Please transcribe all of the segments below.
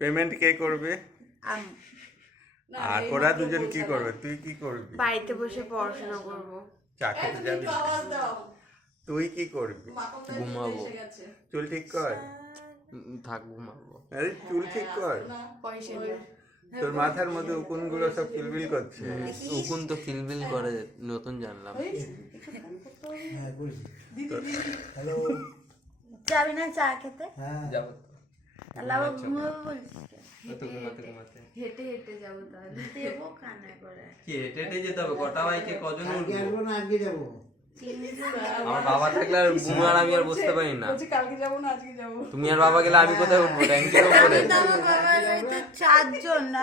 Payment কে করবে? আমি আর ওরা দুজন কি করবে? তুই কি করবি? বাড়িতে বসে পড়াশোনা করব। চা খেতে যাবি? তুই কি করবি? ঘুমাবো। চুল ঠিক কর। থাক ঘুমাবো। আরে চুল ঠিক কর। পয়সা দিয়ে তোর মাথার মধ্যে উকুনগুলো সব কিলবিল করছে। উকুন তো কিলবিল করে, নতুন জানলাম। যাবি না চা খেতে? যাবো তাহলে আবার ঘুমাবো বলছিস? তো ঘুমাতে হেঁটে হেঁটে যাবো তাহলে। দেবো কানে করে। কি হেঁটে হেঁটে যেতে হবে? কটা বাইকে কজন উঠবো? আজকে যাবো। আমার বাবা থাকলে আর বুমা আর আমি আর বসতে পারি না। কালকে যাবো না আজকে যাবো। তুমি আর বাবা গেলে আমি কোথায় উঠবো? ট্যাঙ্কির উপরে। আমি তো আমার বাবার বাড়িতে 4 জন না,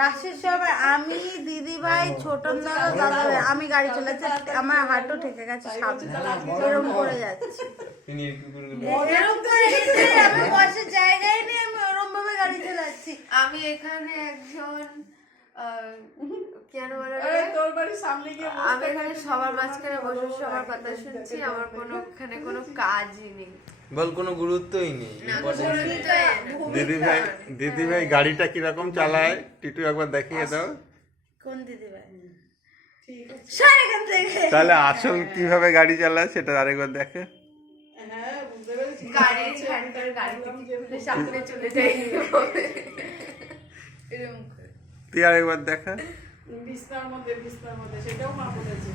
রাশের সবাই, আমি, দিদি ভাই, ছোটন দাদা, দাদা ভাই, আমি গাড়ি চালাচ্ছি, আমার হাঁটু ঠেকে গেছে সামনে, এরকম করে যাচ্ছি, এরকম করে হেঁটে, আমি বসার জায়গায় নেই, আমি ওরম ভাবে গাড়ি চালাচ্ছি। আমি এখানে একজন কেন বলে তোর বাড়ির সামনে গিয়ে আমি এখানে সবার মাঝখানে বসে সবার কথা শুনছি, আমার কোনো এখানে কোনো কাজই নেই। বল কোনো গুরুত্বই নেই। দিদি ভাই গাড়িটা কিরকম চালায় টিটু একবার দেখিয়ে দাও। কোন দিদি ভাই? সর এখান থেকে। তাহলে আসল কিভাবে গাড়ি চালায় সেটা আরেকবার দেখে। হ্যাঁ বুঝতে পেরেছি। গাড়ির হ্যান্ডেল গাড়ি থেকে সামনে চলে যায় এরকম করে। তুই আরেকবার দেখা। বিছনার মধ্যে সেটাও মা বলেছে।